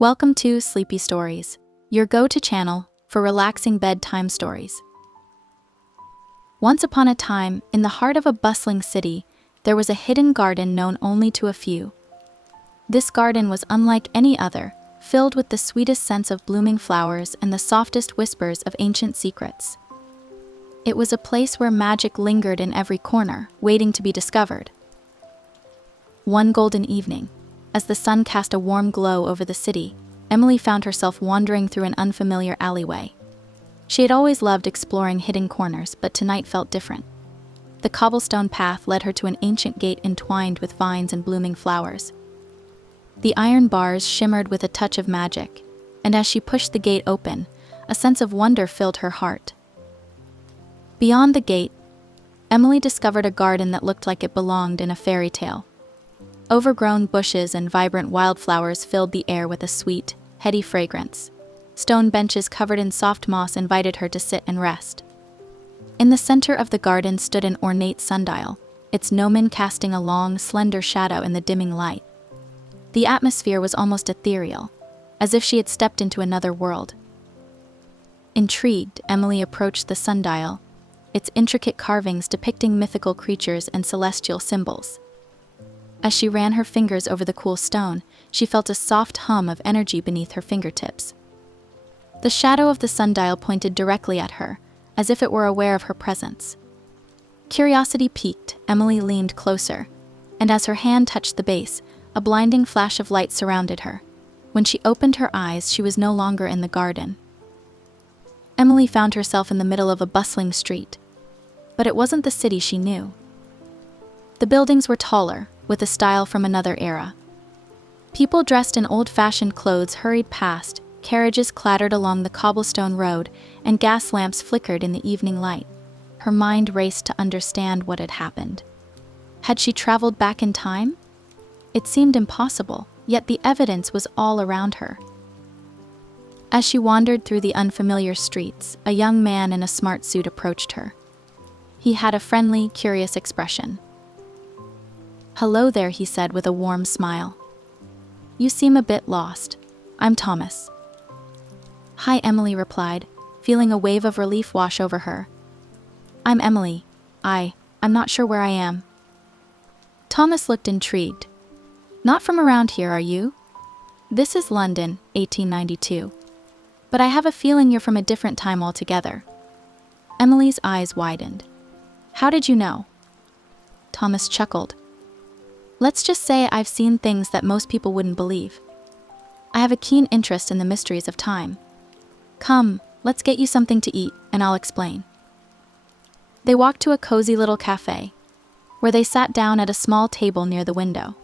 Welcome to Sleepy Stories, your go-to channel for relaxing bedtime stories. Once upon a time, in the heart of a bustling city, there was a hidden garden known only to a few. This garden was unlike any other, filled with the sweetest scents of blooming flowers and the softest whispers of ancient secrets. It was a place where magic lingered in every corner, waiting to be discovered. One golden evening, as the sun cast a warm glow over the city, Emily found herself wandering through an unfamiliar alleyway. She had always loved exploring hidden corners, but tonight felt different. The cobblestone path led her to an ancient gate entwined with vines and blooming flowers. The iron bars shimmered with a touch of magic, and as she pushed the gate open, a sense of wonder filled her heart. Beyond the gate, Emily discovered a garden that looked like it belonged in a fairy tale. Overgrown bushes and vibrant wildflowers filled the air with a sweet, heady fragrance. Stone benches covered in soft moss invited her to sit and rest. In the center of the garden stood an ornate sundial, its gnomon casting a long, slender shadow in the dimming light. The atmosphere was almost ethereal, as if she had stepped into another world. Intrigued, Emily approached the sundial, its intricate carvings depicting mythical creatures and celestial symbols. As she ran her fingers over the cool stone, she felt a soft hum of energy beneath her fingertips. The shadow of the sundial pointed directly at her, as if it were aware of her presence. Curiosity piqued, Emily leaned closer, and as her hand touched the base, a blinding flash of light surrounded her. When she opened her eyes, she was no longer in the garden. Emily found herself in the middle of a bustling street. But it wasn't the city she knew. The buildings were taller, with a style from another era. People dressed in old-fashioned clothes hurried past, carriages clattered along the cobblestone road, and gas lamps flickered in the evening light. Her mind raced to understand what had happened. Had she traveled back in time? It seemed impossible, yet the evidence was all around her. As she wandered through the unfamiliar streets, a young man in a smart suit approached her. He had a friendly, curious expression. "Hello there," he said with a warm smile. "You seem a bit lost. I'm Thomas." "Hi," Emily replied, feeling a wave of relief wash over her. "I'm Emily. I'm not sure where I am." Thomas looked intrigued. "Not from around here, are you?" "This is London, 1892. But I have a feeling you're from a different time altogether." Emily's eyes widened. "How did you know?" Thomas chuckled. "Let's just say I've seen things that most people wouldn't believe. I have a keen interest in the mysteries of time. Come, let's get you something to eat, and I'll explain." They walked to a cozy little cafe, where they sat down at a small table near the window.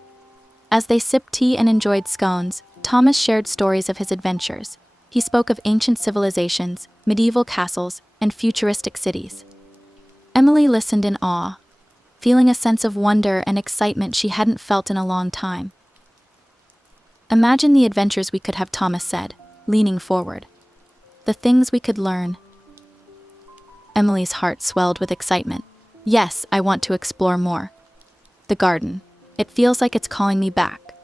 As they sipped tea and enjoyed scones, Thomas shared stories of his adventures. He spoke of ancient civilizations, medieval castles, and futuristic cities. Emily listened in awe, feeling a sense of wonder and excitement she hadn't felt in a long time. "Imagine the adventures we could have," Thomas said, leaning forward. "The things we could learn." Emily's heart swelled with excitement. "Yes, I want to explore more. The garden. It feels like it's calling me back.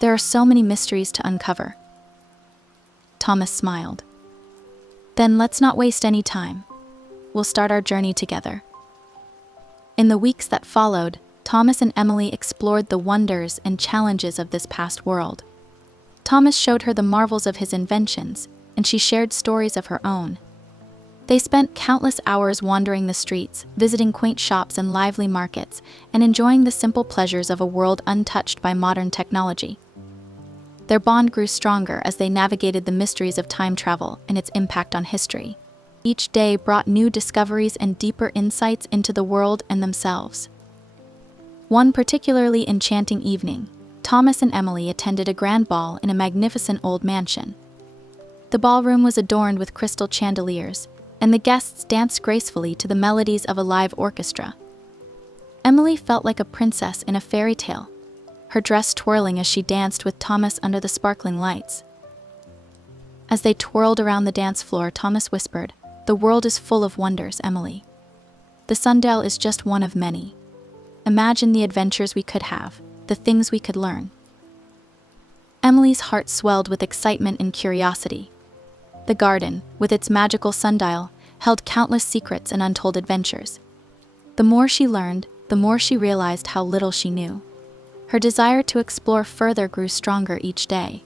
There are so many mysteries to uncover." Thomas smiled. "Then let's not waste any time. We'll start our journey together." In the weeks that followed, Thomas and Emily explored the wonders and challenges of this past world. Thomas showed her the marvels of his inventions, and she shared stories of her own. They spent countless hours wandering the streets, visiting quaint shops and lively markets, and enjoying the simple pleasures of a world untouched by modern technology. Their bond grew stronger as they navigated the mysteries of time travel and its impact on history. Each day brought new discoveries and deeper insights into the world and themselves. One particularly enchanting evening, Thomas and Emily attended a grand ball in a magnificent old mansion. The ballroom was adorned with crystal chandeliers, and the guests danced gracefully to the melodies of a live orchestra. Emily felt like a princess in a fairy tale, her dress twirling as she danced with Thomas under the sparkling lights. As they twirled around the dance floor, Thomas whispered, "The world is full of wonders, Emily. The sundial is just one of many. Imagine the adventures we could have, the things we could learn." Emily's heart swelled with excitement and curiosity. The garden, with its magical sundial, held countless secrets and untold adventures. The more she learned, the more she realized how little she knew. Her desire to explore further grew stronger each day.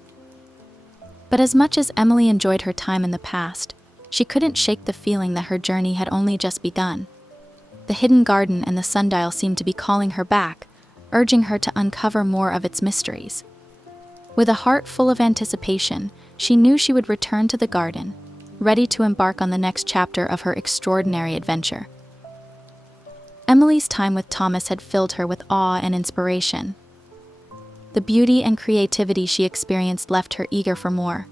But as much as Emily enjoyed her time in the past, she couldn't shake the feeling that her journey had only just begun. The hidden garden and the sundial seemed to be calling her back, urging her to uncover more of its mysteries. With a heart full of anticipation, she knew she would return to the garden, ready to embark on the next chapter of her extraordinary adventure. Emily's time with Thomas had filled her with awe and inspiration. The beauty and creativity she experienced left her eager for more.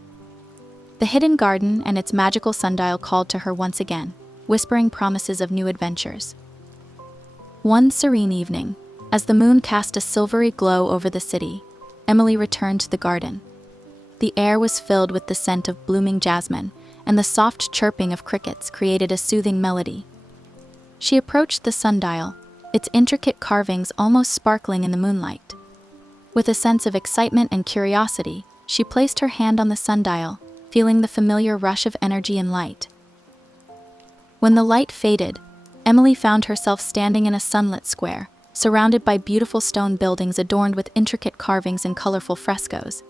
The hidden garden and its magical sundial called to her once again, whispering promises of new adventures. One serene evening, as the moon cast a silvery glow over the city, Emily returned to the garden. The air was filled with the scent of blooming jasmine, and the soft chirping of crickets created a soothing melody. She approached the sundial, its intricate carvings almost sparkling in the moonlight. With a sense of excitement and curiosity, she placed her hand on the sundial, feeling the familiar rush of energy and light. When the light faded, Emily found herself standing in a sunlit square, surrounded by beautiful stone buildings adorned with intricate carvings and colorful frescoes.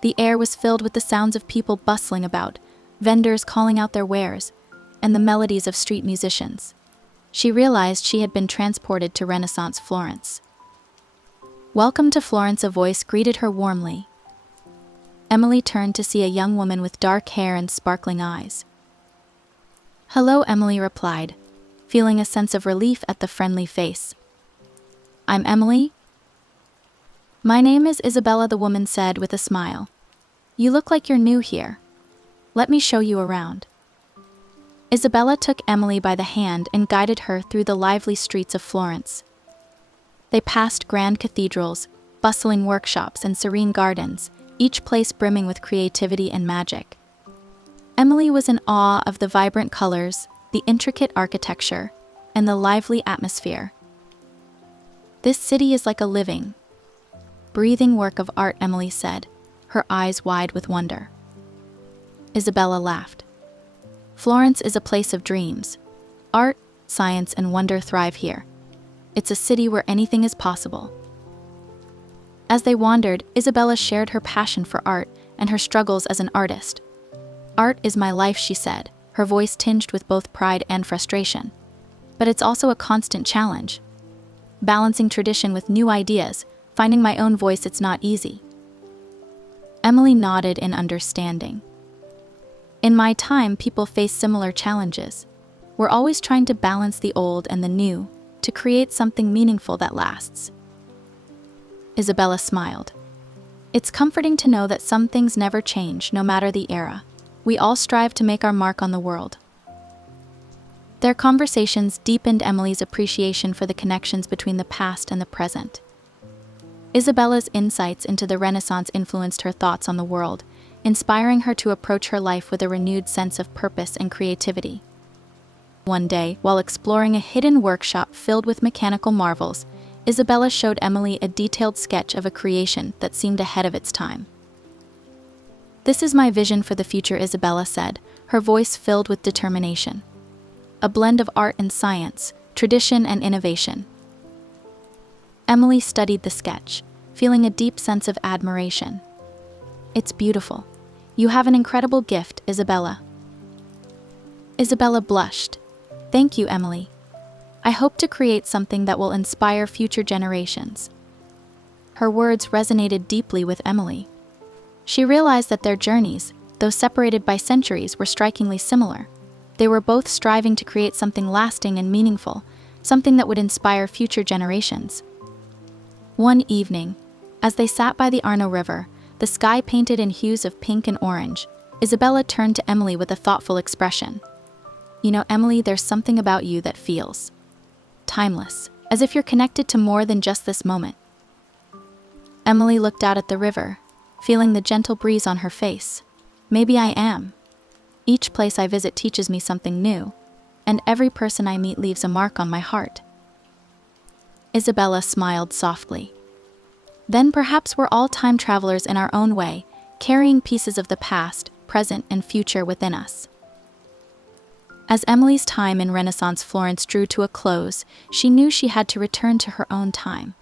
The air was filled with the sounds of people bustling about, vendors calling out their wares, and the melodies of street musicians. She realized she had been transported to Renaissance Florence. "Welcome to Florence," a voice greeted her warmly. Emily turned to see a young woman with dark hair and sparkling eyes. "Hello," Emily replied, feeling a sense of relief at the friendly face. "I'm Emily." "My name is Isabella," the woman said with a smile. "You look like you're new here. Let me show you around." Isabella took Emily by the hand and guided her through the lively streets of Florence. They passed grand cathedrals, bustling workshops, and serene gardens, each place brimming with creativity and magic. Emily was in awe of the vibrant colors, the intricate architecture, and the lively atmosphere. "This city is like a living, breathing work of art," Emily said, her eyes wide with wonder. Isabella laughed. "Florence is a place of dreams. Art, science, and wonder thrive here. It's a city where anything is possible." As they wandered, Isabella shared her passion for art and her struggles as an artist. "Art is my life," she said, her voice tinged with both pride and frustration. "But it's also a constant challenge. Balancing tradition with new ideas, finding my own voice, it's not easy." Emily nodded in understanding. "In my time, people face similar challenges. We're always trying to balance the old and the new, to create something meaningful that lasts." Isabella smiled. "It's comforting to know that some things never change, no matter the era. We all strive to make our mark on the world." Their conversations deepened Emily's appreciation for the connections between the past and the present. Isabella's insights into the Renaissance influenced her thoughts on the world, inspiring her to approach her life with a renewed sense of purpose and creativity. One day, while exploring a hidden workshop filled with mechanical marvels, Isabella showed Emily a detailed sketch of a creation that seemed ahead of its time. "This is my vision for the future," Isabella said, her voice filled with determination. "A blend of art and science, tradition and innovation." Emily studied the sketch, feeling a deep sense of admiration. "It's beautiful. You have an incredible gift, Isabella." Isabella blushed. "Thank you, Emily. I hope to create something that will inspire future generations." Her words resonated deeply with Emily. She realized that their journeys, though separated by centuries, were strikingly similar. They were both striving to create something lasting and meaningful, something that would inspire future generations. One evening, as they sat by the Arno River, the sky painted in hues of pink and orange, Isabella turned to Emily with a thoughtful expression. "You know, Emily, there's something about you that feels timeless, as if you're connected to more than just this moment." Emily looked out at the river, feeling the gentle breeze on her face. "Maybe I am. Each place I visit teaches me something new, and every person I meet leaves a mark on my heart." Isabella smiled softly. Then perhaps we're all time travelers in our own way, carrying pieces of the past, present, and future within us. As Emily's time in Renaissance Florence drew to a close, she knew she had to return to her own time.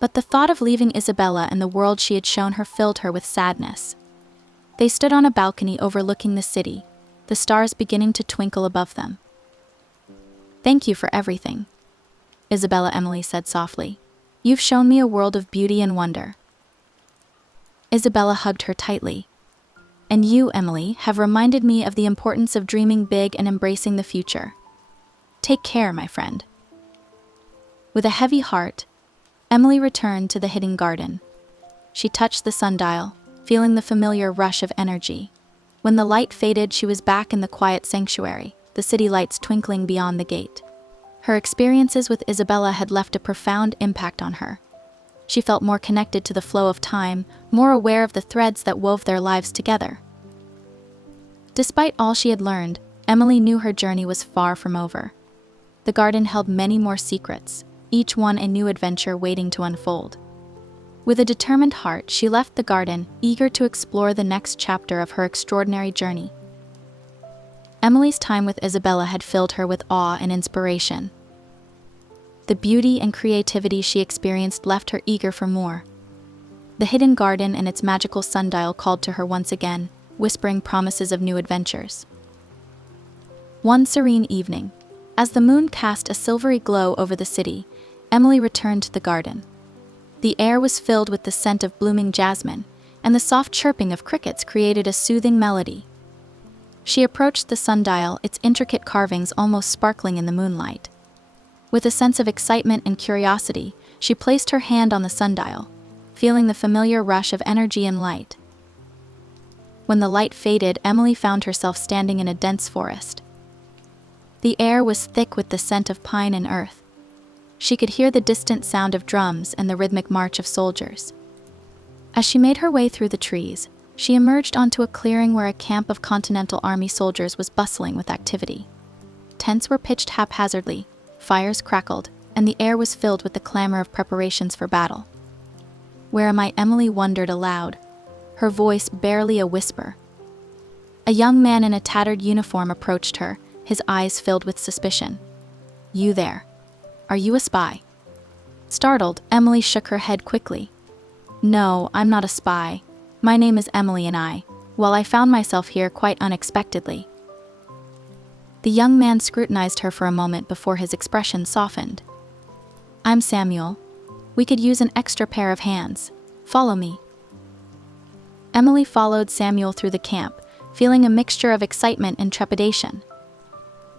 But the thought of leaving Isabella and the world she had shown her filled her with sadness. They stood on a balcony overlooking the city, the stars beginning to twinkle above them. "Thank you for everything," Emily said softly. "You've shown me a world of beauty and wonder." Isabella hugged her tightly. "And you, Emily, have reminded me of the importance of dreaming big and embracing the future. Take care, my friend." With a heavy heart, Emily returned to the hidden garden. She touched the sundial, feeling the familiar rush of energy. When the light faded, she was back in the quiet sanctuary, the city lights twinkling beyond the gate. Her experiences with Isabella had left a profound impact on her. She felt more connected to the flow of time, more aware of the threads that wove their lives together. Despite all she had learned, Emily knew her journey was far from over. The garden held many more secrets, each one a new adventure waiting to unfold. With a determined heart, she left the garden, eager to explore the next chapter of her extraordinary journey. Emily's time with Isabella had filled her with awe and inspiration. The beauty and creativity she experienced left her eager for more. The hidden garden and its magical sundial called to her once again, whispering promises of new adventures. One serene evening, as the moon cast a silvery glow over the city, Emily returned to the garden. The air was filled with the scent of blooming jasmine, and the soft chirping of crickets created a soothing melody. She approached the sundial, its intricate carvings almost sparkling in the moonlight. With a sense of excitement and curiosity, she placed her hand on the sundial, feeling the familiar rush of energy and light. When the light faded, Emily found herself standing in a dense forest. The air was thick with the scent of pine and earth. She could hear the distant sound of drums and the rhythmic march of soldiers. As she made her way through the trees, she emerged onto a clearing where a camp of Continental Army soldiers was bustling with activity. Tents were pitched haphazardly, fires crackled, and the air was filled with the clamor of preparations for battle. "Where am I?" Emily wondered aloud, her voice barely a whisper. A young man in a tattered uniform approached her, his eyes filled with suspicion. "You there? Are you a spy?" Startled, Emily shook her head quickly. "No, I'm not a spy. My name is Emily and I found myself here quite unexpectedly." The young man scrutinized her for a moment before his expression softened. "I'm Samuel. We could use an extra pair of hands. Follow me." Emily followed Samuel through the camp, feeling a mixture of excitement and trepidation.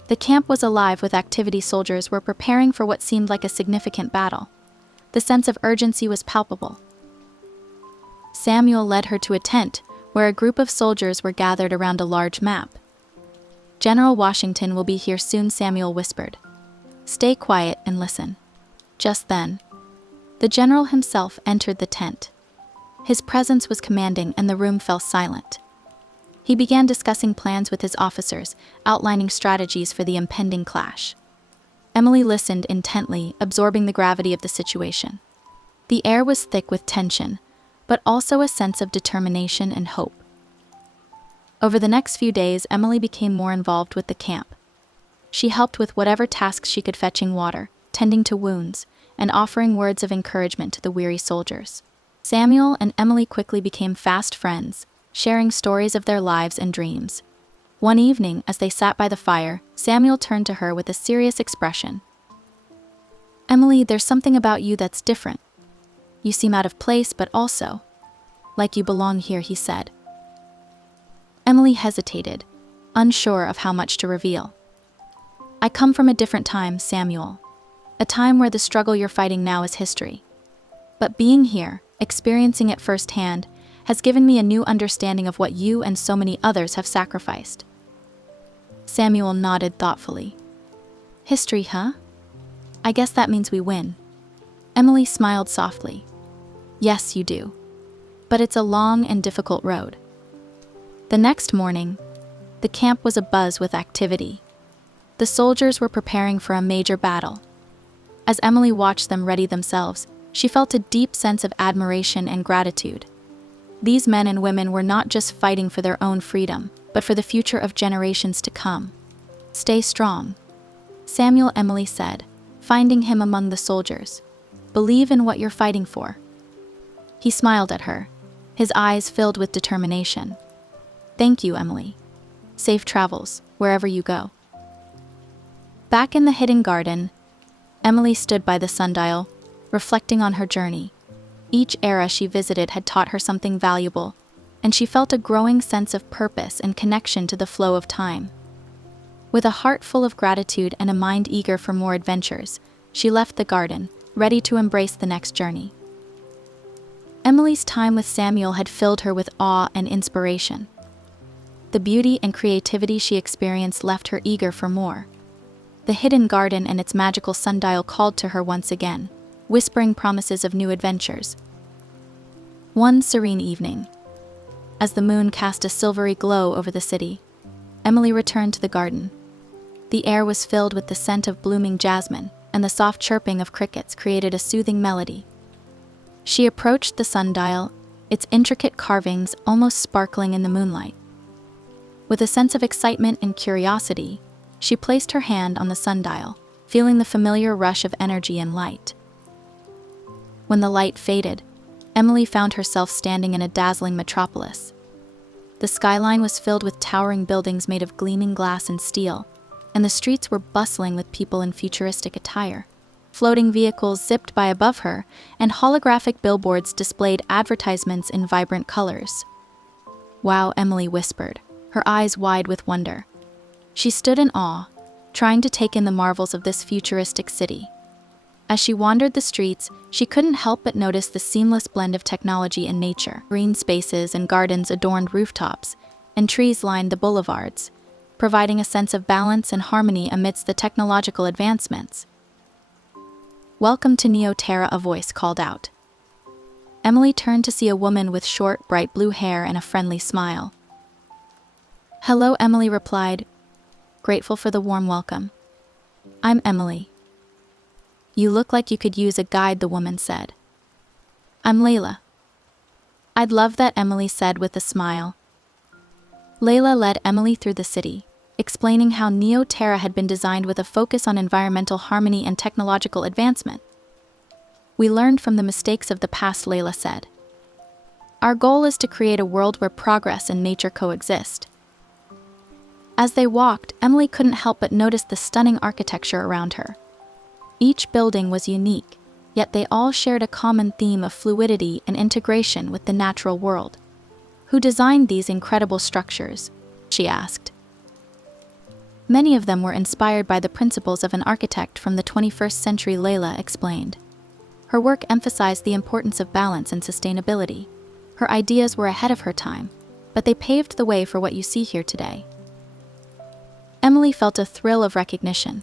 The camp was alive with activity. Soldiers were preparing for what seemed like a significant battle. The sense of urgency was palpable. Samuel led her to a tent, where a group of soldiers were gathered around a large map. "General Washington will be here soon," Samuel whispered. "Stay quiet and listen." Just then, the general himself entered the tent. His presence was commanding, and the room fell silent. He began discussing plans with his officers, outlining strategies for the impending clash. Emily listened intently, absorbing the gravity of the situation. The air was thick with tension, but also a sense of determination and hope. Over the next few days, Emily became more involved with the camp. She helped with whatever tasks she could, fetching water, tending to wounds, and offering words of encouragement to the weary soldiers. Samuel and Emily quickly became fast friends, sharing stories of their lives and dreams. One evening, as they sat by the fire, Samuel turned to her with a serious expression. "Emily, there's something about you that's different. You seem out of place, but also like you belong here," he said. Emily hesitated, unsure of how much to reveal. "I come from a different time, Samuel. A time where the struggle you're fighting now is history. But being here, experiencing it firsthand, has given me a new understanding of what you and so many others have sacrificed." Samuel nodded thoughtfully. "History, huh? I guess that means we win." Emily smiled softly. "Yes, you do. But it's a long and difficult road." The next morning, the camp was abuzz with activity. The soldiers were preparing for a major battle. As Emily watched them ready themselves, she felt a deep sense of admiration and gratitude. These men and women were not just fighting for their own freedom, but for the future of generations to come. "Stay strong," Samuel Emily said, finding him among the soldiers. "Believe in what you're fighting for." He smiled at her, his eyes filled with determination. "Thank you, Emily. Safe travels, wherever you go." Back in the hidden garden, Emily stood by the sundial, reflecting on her journey. Each era she visited had taught her something valuable, and she felt a growing sense of purpose and connection to the flow of time. With a heart full of gratitude and a mind eager for more adventures, she left the garden, ready to embrace the next journey. Emily's time with Samuel had filled her with awe and inspiration. The beauty and creativity she experienced left her eager for more. The hidden garden and its magical sundial called to her once again, whispering promises of new adventures. One serene evening, as the moon cast a silvery glow over the city, Emily returned to the garden. The air was filled with the scent of blooming jasmine, and the soft chirping of crickets created a soothing melody. She approached the sundial, its intricate carvings almost sparkling in the moonlight. With a sense of excitement and curiosity, she placed her hand on the sundial, feeling the familiar rush of energy and light. When the light faded, Emily found herself standing in a dazzling metropolis. The skyline was filled with towering buildings made of gleaming glass and steel, and the streets were bustling with people in futuristic attire. Floating vehicles zipped by above her, and holographic billboards displayed advertisements in vibrant colors. "Wow," Emily whispered, her eyes wide with wonder. She stood in awe, trying to take in the marvels of this futuristic city. As she wandered the streets, she couldn't help but notice the seamless blend of technology and nature. Green spaces and gardens adorned rooftops, and trees lined the boulevards, providing a sense of balance and harmony amidst the technological advancements. "Welcome to Neo Terra," a voice called out. Emily turned to see a woman with short, bright blue hair and a friendly smile. "Hello," Emily replied, grateful for the warm welcome. "I'm Emily." "You look like you could use a guide," the woman said. "I'm Leila." "I'd love that," Emily said with a smile. Leila led Emily through the city, explaining how Neo Terra had been designed with a focus on environmental harmony and technological advancement. "We learned from the mistakes of the past," Leila said. "Our goal is to create a world where progress and nature coexist." As they walked, Emily couldn't help but notice the stunning architecture around her. Each building was unique, yet they all shared a common theme of fluidity and integration with the natural world. "Who designed these incredible structures?" she asked. "Many of them were inspired by the principles of an architect from the 21st century," Leila explained. Her work emphasized the importance of balance and sustainability. Her ideas were ahead of her time, but they paved the way for what you see here today. Emily felt a thrill of recognition.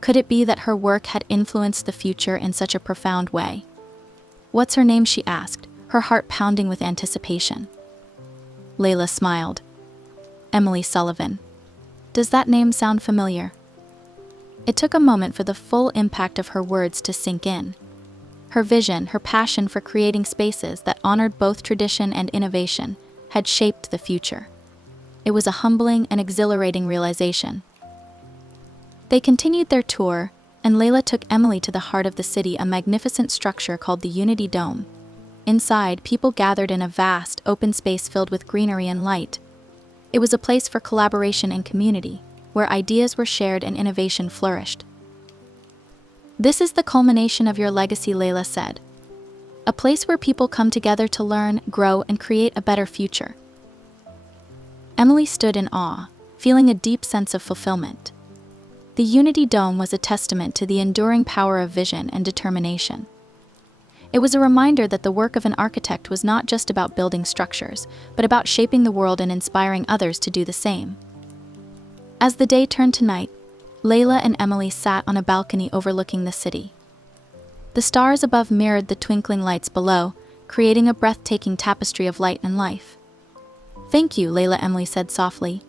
Could it be that her work had influenced the future in such a profound way? "What's her name?" she asked, her heart pounding with anticipation. Leila smiled. "Emily Sullivan. Does that name sound familiar?" It took a moment for the full impact of her words to sink in. Her vision, her passion for creating spaces that honored both tradition and innovation, had shaped the future. It was a humbling and exhilarating realization. They continued their tour, and Leila took Emily to the heart of the city, a magnificent structure called the Unity Dome. Inside, people gathered in a vast, open space filled with greenery and light. It was a place for collaboration and community, where ideas were shared and innovation flourished. "This is the culmination of your legacy," Leila said. "A place where people come together to learn, grow, and create a better future." Emily stood in awe, feeling a deep sense of fulfillment. The Unity Dome was a testament to the enduring power of vision and determination. It was a reminder that the work of an architect was not just about building structures, but about shaping the world and inspiring others to do the same. As the day turned to night, Leila and Emily sat on a balcony overlooking the city. The stars above mirrored the twinkling lights below, creating a breathtaking tapestry of light and life. "Thank you," Leila, Emily said softly.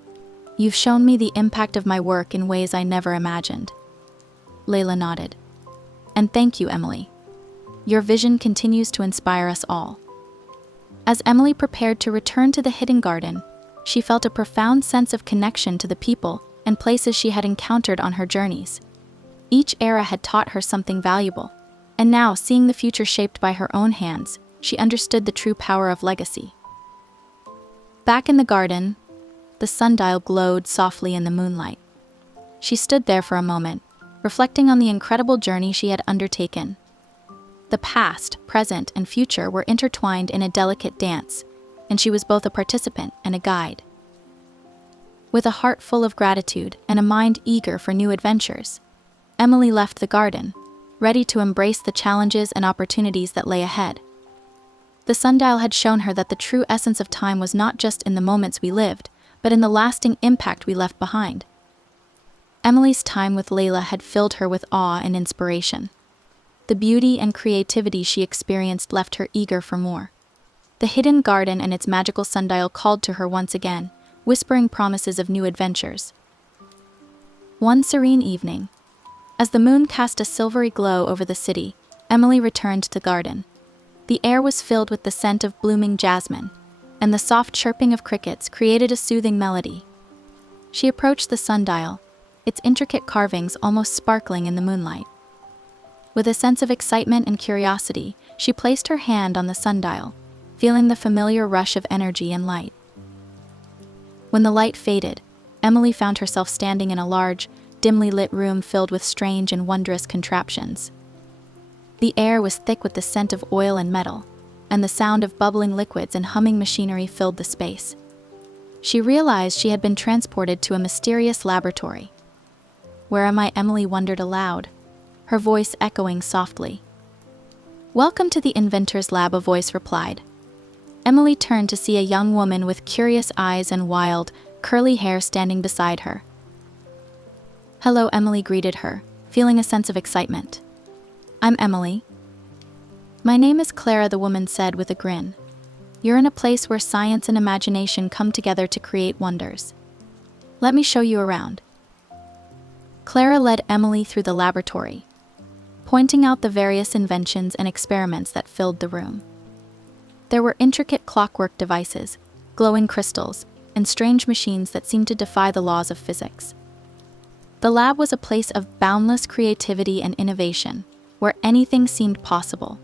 "You've shown me the impact of my work in ways I never imagined." Leila nodded. "And thank you, Emily. Your vision continues to inspire us all." As Emily prepared to return to the hidden garden, she felt a profound sense of connection to the people and places she had encountered on her journeys. Each era had taught her something valuable, and now, seeing the future shaped by her own hands, she understood the true power of legacy. Back in the garden, the sundial glowed softly in the moonlight. She stood there for a moment, reflecting on the incredible journey she had undertaken. The past, present, and future were intertwined in a delicate dance, and she was both a participant and a guide. With a heart full of gratitude and a mind eager for new adventures, Emily left the garden, ready to embrace the challenges and opportunities that lay ahead. The sundial had shown her that the true essence of time was not just in the moments we lived, but in the lasting impact we left behind. Emily's time with Leila had filled her with awe and inspiration. The beauty and creativity she experienced left her eager for more. The hidden garden and its magical sundial called to her once again, whispering promises of new adventures. One serene evening, as the moon cast a silvery glow over the city, Emily returned to the garden. The air was filled with the scent of blooming jasmine, and the soft chirping of crickets created a soothing melody. She approached the sundial, its intricate carvings almost sparkling in the moonlight. With a sense of excitement and curiosity, she placed her hand on the sundial, feeling the familiar rush of energy and light. When the light faded, Emily found herself standing in a large, dimly lit room filled with strange and wondrous contraptions. The air was thick with the scent of oil and metal, and the sound of bubbling liquids and humming machinery filled the space. She realized she had been transported to a mysterious laboratory. "Where am I?" Emily wondered aloud, her voice echoing softly. "Welcome to the Inventor's Lab," a voice replied. Emily turned to see a young woman with curious eyes and wild, curly hair standing beside her. "Hello," Emily greeted her, feeling a sense of excitement. "I'm Emily." "My name is Clara," the woman said with a grin. "You're in a place where science and imagination come together to create wonders. Let me show you around." Clara led Emily through the laboratory, pointing out the various inventions and experiments that filled the room. There were intricate clockwork devices, glowing crystals, and strange machines that seemed to defy the laws of physics. The lab was a place of boundless creativity and innovation, where anything seemed possible.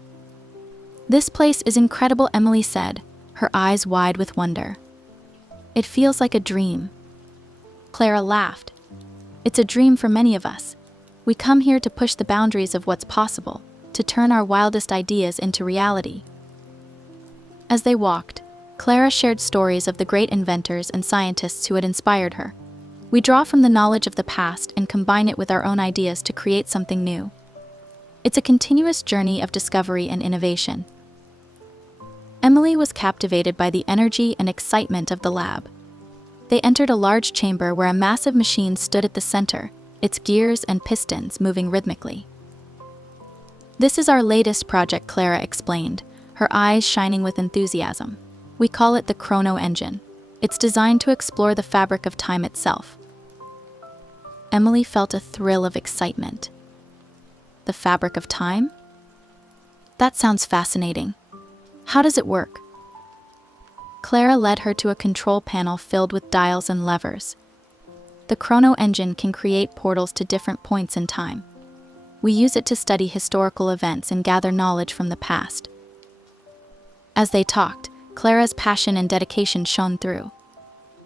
"This place is incredible," Emily said, her eyes wide with wonder. "It feels like a dream." Clara laughed. "It's a dream for many of us. We come here to push the boundaries of what's possible, to turn our wildest ideas into reality." As they walked, Clara shared stories of the great inventors and scientists who had inspired her. "We draw from the knowledge of the past and combine it with our own ideas to create something new." It's a continuous journey of discovery and innovation. Emily was captivated by the energy and excitement of the lab. They entered a large chamber where a massive machine stood at the center, its gears and pistons moving rhythmically. "This is our latest project," Clara explained, her eyes shining with enthusiasm. "We call it the Chrono Engine. It's designed to explore the fabric of time itself." Emily felt a thrill of excitement. The fabric of time? That sounds fascinating. How does it work? Clara led her to a control panel filled with dials and levers. The Chrono Engine can create portals to different points in time. We use it to study historical events and gather knowledge from the past. As they talked, Clara's passion and dedication shone through.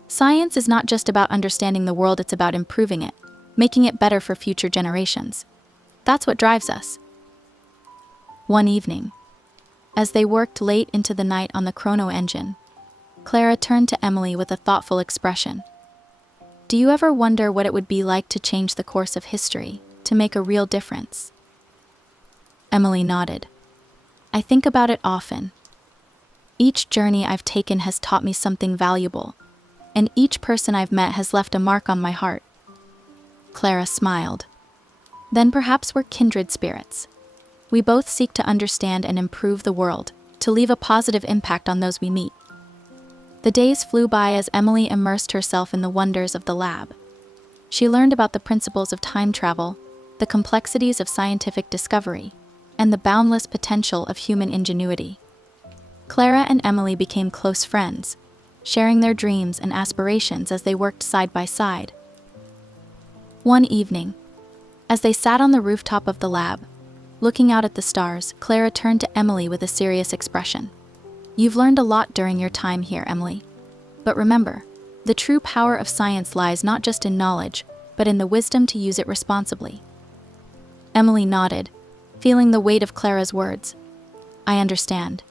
Science is not just about understanding the world, it's about improving it, making it better for future generations. That's what drives us. One evening, as they worked late into the night on the Chrono Engine, Clara turned to Emily with a thoughtful expression. "Do you ever wonder what it would be like to change the course of history, to make a real difference?" Emily nodded. "I think about it often. Each journey I've taken has taught me something valuable, and each person I've met has left a mark on my heart." Clara smiled. "Then perhaps we're kindred spirits. We both seek to understand and improve the world, to leave a positive impact on those we meet." The days flew by as Emily immersed herself in the wonders of the lab. She learned about the principles of time travel, the complexities of scientific discovery, and the boundless potential of human ingenuity. Clara and Emily became close friends, sharing their dreams and aspirations as they worked side by side. One evening, as they sat on the rooftop of the lab, looking out at the stars, Clara turned to Emily with a serious expression. "You've learned a lot during your time here, Emily. But remember, the true power of science lies not just in knowledge, but in the wisdom to use it responsibly." Emily nodded, feeling the weight of Clara's words. "I understand.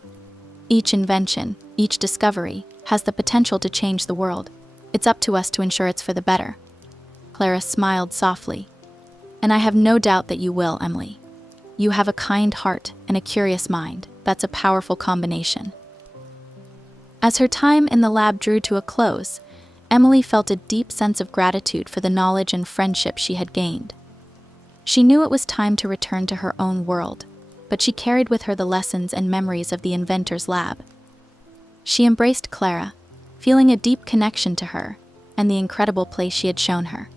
Each invention, each discovery, has the potential to change the world. It's up to us to ensure it's for the better." Clara smiled softly. "And I have no doubt that you will, Emily. You have a kind heart and a curious mind. That's a powerful combination." As her time in the lab drew to a close, Emily felt a deep sense of gratitude for the knowledge and friendship she had gained. She knew it was time to return to her own world, but she carried with her the lessons and memories of the inventor's lab. She embraced Clara, feeling a deep connection to her and the incredible place she had shown her.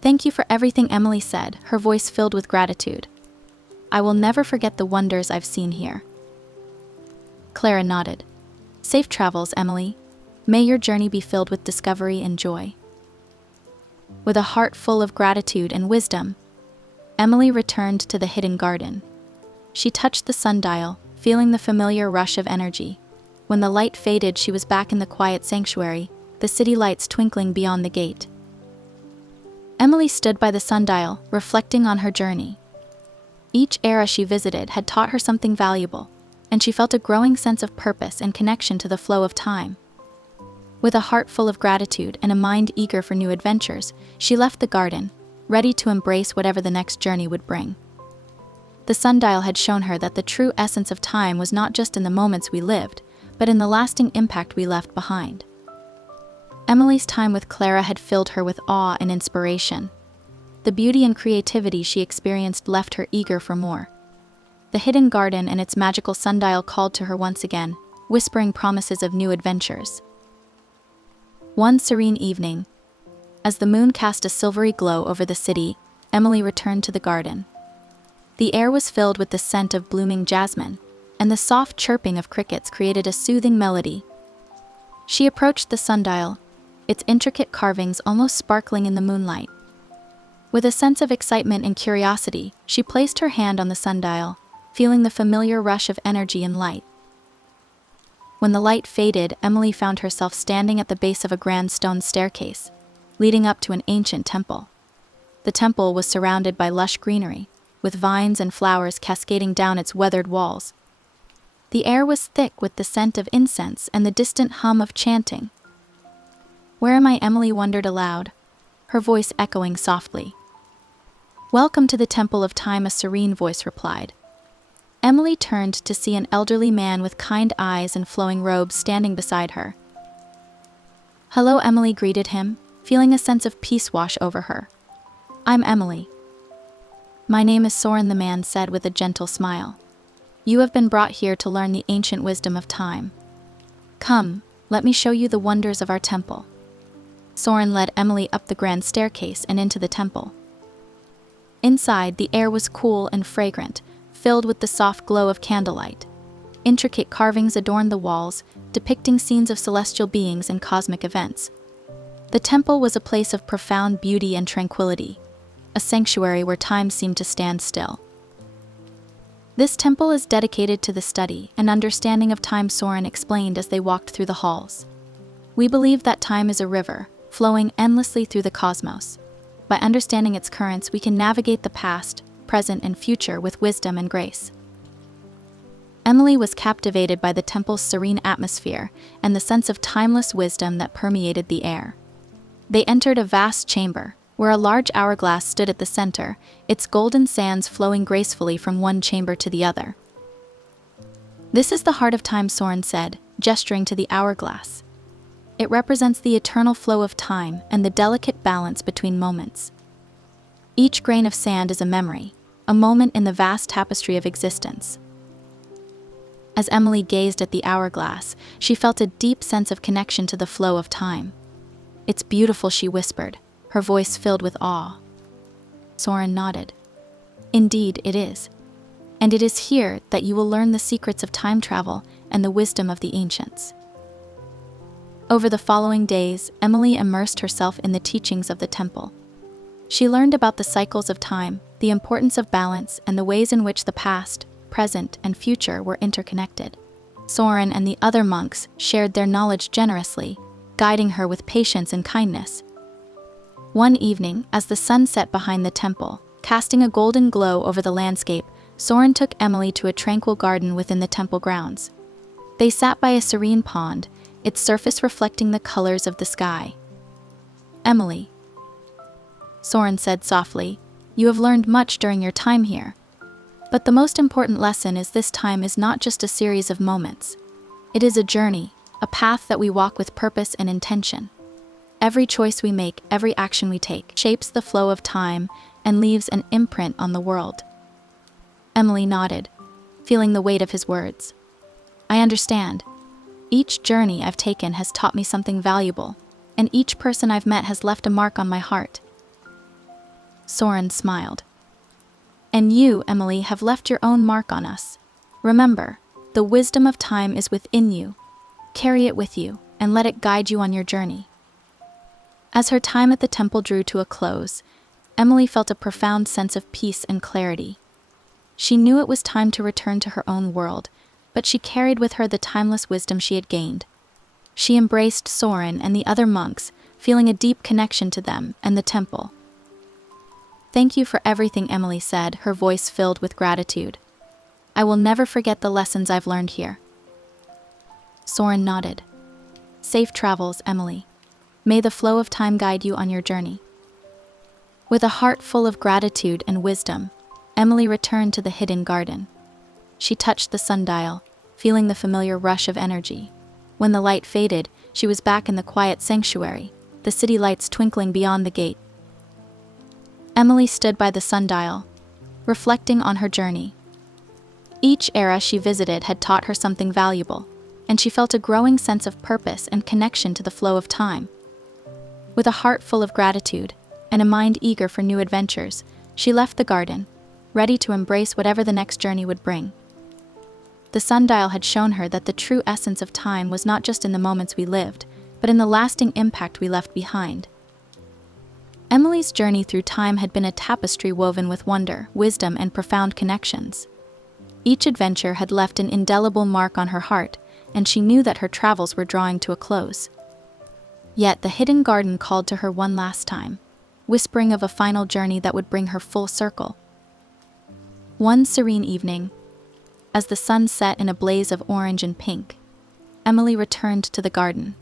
"Thank you for everything," Emily said, her voice filled with gratitude. "I will never forget the wonders I've seen here." Clara nodded. "Safe travels, Emily. May your journey be filled with discovery and joy." With a heart full of gratitude and wisdom, Emily returned to the hidden garden. She touched the sundial, feeling the familiar rush of energy. When the light faded, she was back in the quiet sanctuary, the city lights twinkling beyond the gate. Emily stood by the sundial, reflecting on her journey. Each era she visited had taught her something valuable, and she felt a growing sense of purpose and connection to the flow of time. With a heart full of gratitude and a mind eager for new adventures, she left the garden, ready to embrace whatever the next journey would bring. The sundial had shown her that the true essence of time was not just in the moments we lived, but in the lasting impact we left behind. Emily's time with Clara had filled her with awe and inspiration. The beauty and creativity she experienced left her eager for more. The hidden garden and its magical sundial called to her once again, whispering promises of new adventures. One serene evening, as the moon cast a silvery glow over the city, Emily returned to the garden. The air was filled with the scent of blooming jasmine, and the soft chirping of crickets created a soothing melody. She approached the sundial, its intricate carvings almost sparkling in the moonlight. With a sense of excitement and curiosity, she placed her hand on the sundial, feeling the familiar rush of energy and light. When the light faded, Emily found herself standing at the base of a grand stone staircase, leading up to an ancient temple. The temple was surrounded by lush greenery, with vines and flowers cascading down its weathered walls. The air was thick with the scent of incense and the distant hum of chanting. "Where am I?" Emily wondered aloud, her voice echoing softly. "Welcome to the Temple of Time," a serene voice replied. Emily turned to see an elderly man with kind eyes and flowing robes standing beside her. "Hello," Emily greeted him, feeling a sense of peace wash over her. "I'm Emily." "My name is Soren," the man said with a gentle smile. "You have been brought here to learn the ancient wisdom of time. Come, let me show you the wonders of our temple." Soren led Emily up the grand staircase and into the temple. Inside, the air was cool and fragrant, filled with the soft glow of candlelight. Intricate carvings adorned the walls, depicting scenes of celestial beings and cosmic events. The temple was a place of profound beauty and tranquility, a sanctuary where time seemed to stand still. "This temple is dedicated to the study and understanding of time," Soren explained as they walked through the halls. "We believe that time is a river, flowing endlessly through the cosmos. By understanding its currents, we can navigate the past, present, and future with wisdom and grace." Emily was captivated by the temple's serene atmosphere and the sense of timeless wisdom that permeated the air. They entered a vast chamber, where a large hourglass stood at the center, its golden sands flowing gracefully from one chamber to the other. "This is the heart of time," Soren said, gesturing to the hourglass. "It represents the eternal flow of time and the delicate balance between moments. Each grain of sand is a memory, a moment in the vast tapestry of existence." As Emily gazed at the hourglass, she felt a deep sense of connection to the flow of time. "It's beautiful," she whispered, her voice filled with awe. Soren nodded. "Indeed, it is. And it is here that you will learn the secrets of time travel and the wisdom of the ancients. Over the following days, Emily immersed herself in the teachings of the temple. She learned about the cycles of time, the importance of balance, and the ways in which the past, present, and future were interconnected. Soren and the other monks shared their knowledge generously, guiding her with patience and kindness. One evening, as the sun set behind the temple, casting a golden glow over the landscape, Soren took Emily to a tranquil garden within the temple grounds. They sat by a serene pond, its surface reflecting the colors of the sky. "Emily," Soren said softly, "you have learned much during your time here. But the most important lesson is this time is not just a series of moments. It is a journey, a path that we walk with purpose and intention. Every choice we make, every action we take, shapes the flow of time and leaves an imprint on the world." Emily nodded, feeling the weight of his words. "I understand. Each journey I've taken has taught me something valuable, and each person I've met has left a mark on my heart." Soren smiled. "And you, Emily, have left your own mark on us. Remember, the wisdom of time is within you. Carry it with you, and let it guide you on your journey." As her time at the temple drew to a close, Emily felt a profound sense of peace and clarity. She knew it was time to return to her own world, but she carried with her the timeless wisdom she had gained. She embraced Soren and the other monks, feeling a deep connection to them and the temple. "Thank you for everything," Emily said, her voice filled with gratitude. "I will never forget the lessons I've learned here." Soren nodded. "Safe travels, Emily. May the flow of time guide you on your journey." With a heart full of gratitude and wisdom, Emily returned to the hidden garden. She touched the sundial, feeling the familiar rush of energy. When the light faded, she was back in the quiet sanctuary, the city lights twinkling beyond the gate. Emily stood by the sundial, reflecting on her journey. Each era she visited had taught her something valuable, and she felt a growing sense of purpose and connection to the flow of time. With a heart full of gratitude and a mind eager for new adventures, she left the garden, ready to embrace whatever the next journey would bring. The sundial had shown her that the true essence of time was not just in the moments we lived, but in the lasting impact we left behind. Emily's journey through time had been a tapestry woven with wonder, wisdom, and profound connections. Each adventure had left an indelible mark on her heart, and she knew that her travels were drawing to a close. Yet the hidden garden called to her one last time, whispering of a final journey that would bring her full circle. One serene evening, as the sun set in a blaze of orange and pink, Emily returned to the garden.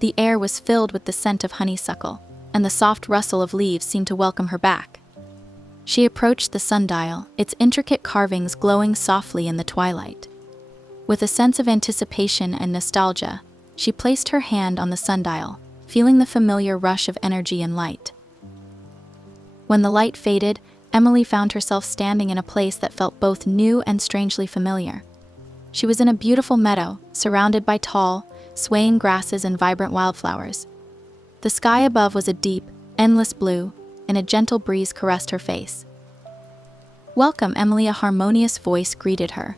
The air was filled with the scent of honeysuckle, and the soft rustle of leaves seemed to welcome her back. She approached the sundial, its intricate carvings glowing softly in the twilight. With a sense of anticipation and nostalgia, she placed her hand on the sundial, feeling the familiar rush of energy and light. When the light faded, Emily found herself standing in a place that felt both new and strangely familiar. She was in a beautiful meadow, surrounded by tall, swaying grasses and vibrant wildflowers. The sky above was a deep, endless blue, and a gentle breeze caressed her face. "Welcome, Emily," a harmonious voice greeted her.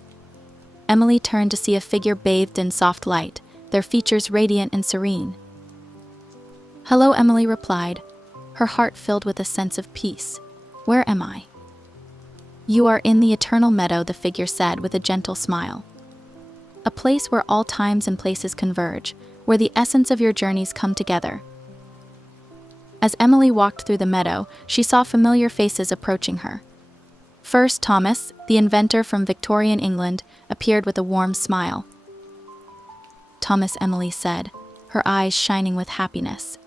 Emily turned to see a figure bathed in soft light, their features radiant and serene. "Hello," Emily replied, her heart filled with a sense of peace. "Where am I?" "You are in the eternal meadow," the figure said with a gentle smile. "A place where all times and places converge, where the essence of your journeys come together." As Emily walked through the meadow, she saw familiar faces approaching her. First, Thomas, the inventor from Victorian England, appeared with a warm smile. "Thomas," Emily said, her eyes shining with happiness.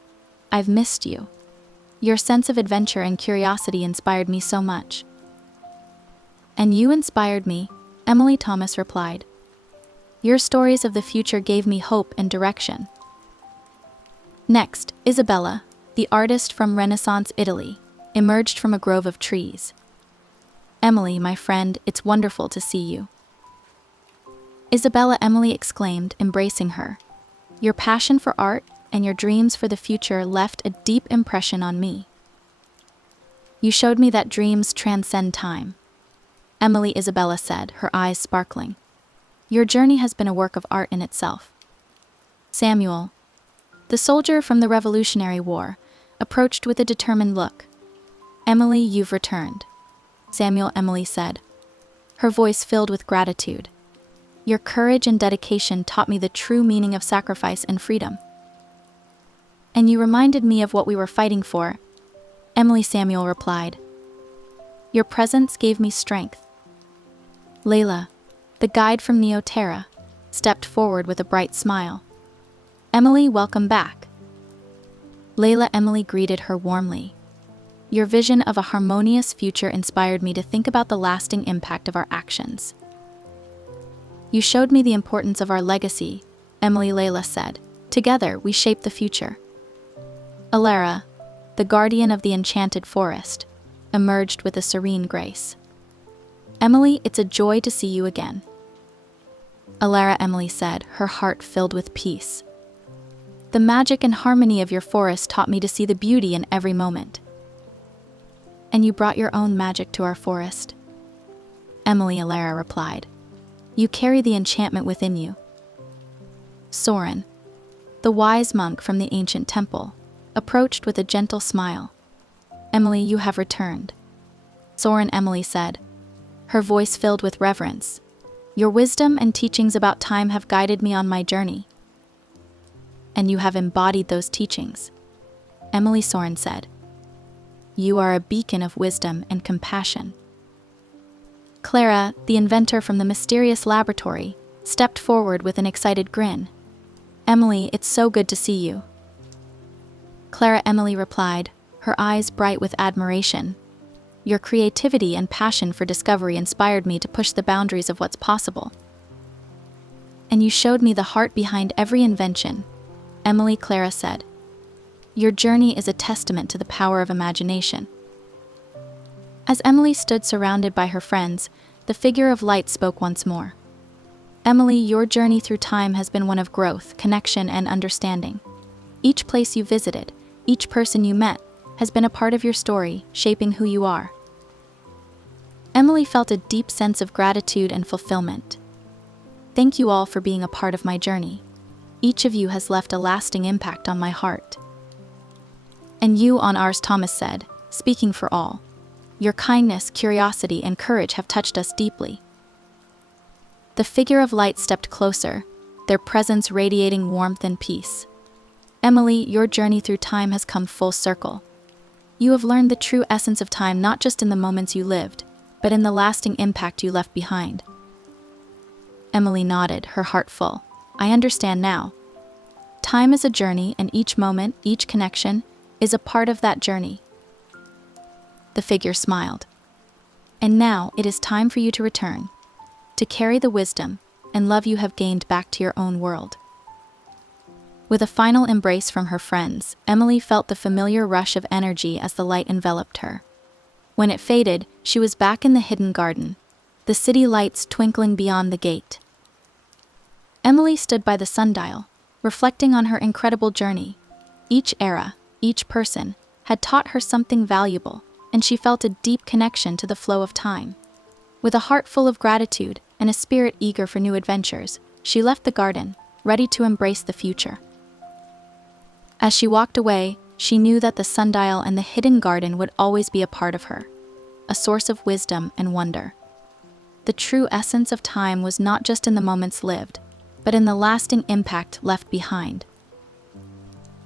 "I've missed you. Your sense of adventure and curiosity inspired me so much." "And you inspired me," Emily, Thomas replied. "Your stories of the future gave me hope and direction." Next, Isabella, the artist from Renaissance Italy, emerged from a grove of trees. "Emily, my friend, it's wonderful to see you." "Isabella," Emily exclaimed, embracing her. "Your passion for art and your dreams for the future left a deep impression on me. You showed me that dreams transcend time." Isabella said, her eyes sparkling. Your journey has been a work of art in itself. Samuel, the soldier from the Revolutionary War, approached with a determined look. Emily, you've returned, Emily said, her voice filled with gratitude. Your courage and dedication taught me the true meaning of sacrifice and freedom. And you reminded me of what we were fighting for, Samuel replied. Your presence gave me strength. Leila, the guide from Neoterra, stepped forward with a bright smile. Emily, welcome back. Emily greeted her warmly. Your vision of a harmonious future inspired me to think about the lasting impact of our actions. You showed me the importance of our legacy, Leila said. Together, we shape the future. Alara, the guardian of the enchanted forest, emerged with a serene grace. Emily, it's a joy to see you again. Emily said, her heart filled with peace. The magic and harmony of your forest taught me to see the beauty in every moment. And you brought your own magic to our forest. Alara replied. You carry the enchantment within you. Soren, the wise monk from the ancient temple, approached with a gentle smile. Emily, you have returned. Soren, Emily said, her voice filled with reverence. Your wisdom and teachings about time have guided me on my journey. And you have embodied those teachings, Soren said. You are a beacon of wisdom and compassion. Clara, the inventor from the mysterious laboratory, stepped forward with an excited grin. Emily, it's so good to see you. Emily replied, her eyes bright with admiration. Your creativity and passion for discovery inspired me to push the boundaries of what's possible. And you showed me the heart behind every invention, Clara said. Your journey is a testament to the power of imagination. As Emily stood surrounded by her friends, the figure of light spoke once more. Emily, your journey through time has been one of growth, connection, and understanding. Each place you visited, each person you met, has been a part of your story, shaping who you are. Emily felt a deep sense of gratitude and fulfillment. Thank you all for being a part of my journey. Each of you has left a lasting impact on my heart. And you on ours, Thomas said, speaking for all. Your kindness, curiosity, and courage have touched us deeply. The figure of light stepped closer, their presence radiating warmth and peace. Emily, your journey through time has come full circle. You have learned the true essence of time not just in the moments you lived, but in the lasting impact you left behind. Emily nodded, her heart full. I understand now. Time is a journey, and each moment, each connection, is a part of that journey. The figure smiled. And now it is time for you to return, to carry the wisdom and love you have gained back to your own world. With a final embrace from her friends, Emily felt the familiar rush of energy as the light enveloped her. When it faded, she was back in the hidden garden, the city lights twinkling beyond the gate. Emily stood by the sundial, reflecting on her incredible journey. Each era, each person, had taught her something valuable, and she felt a deep connection to the flow of time. With a heart full of gratitude and a spirit eager for new adventures, she left the garden, ready to embrace the future. As she walked away, she knew that the sundial and the hidden garden would always be a part of her, a source of wisdom and wonder. The true essence of time was not just in the moments lived, but in the lasting impact left behind.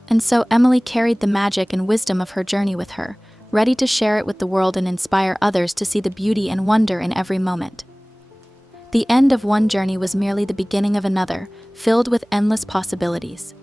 And so Emily carried the magic and wisdom of her journey with her, ready to share it with the world and inspire others to see the beauty and wonder in every moment. The end of one journey was merely the beginning of another, filled with endless possibilities.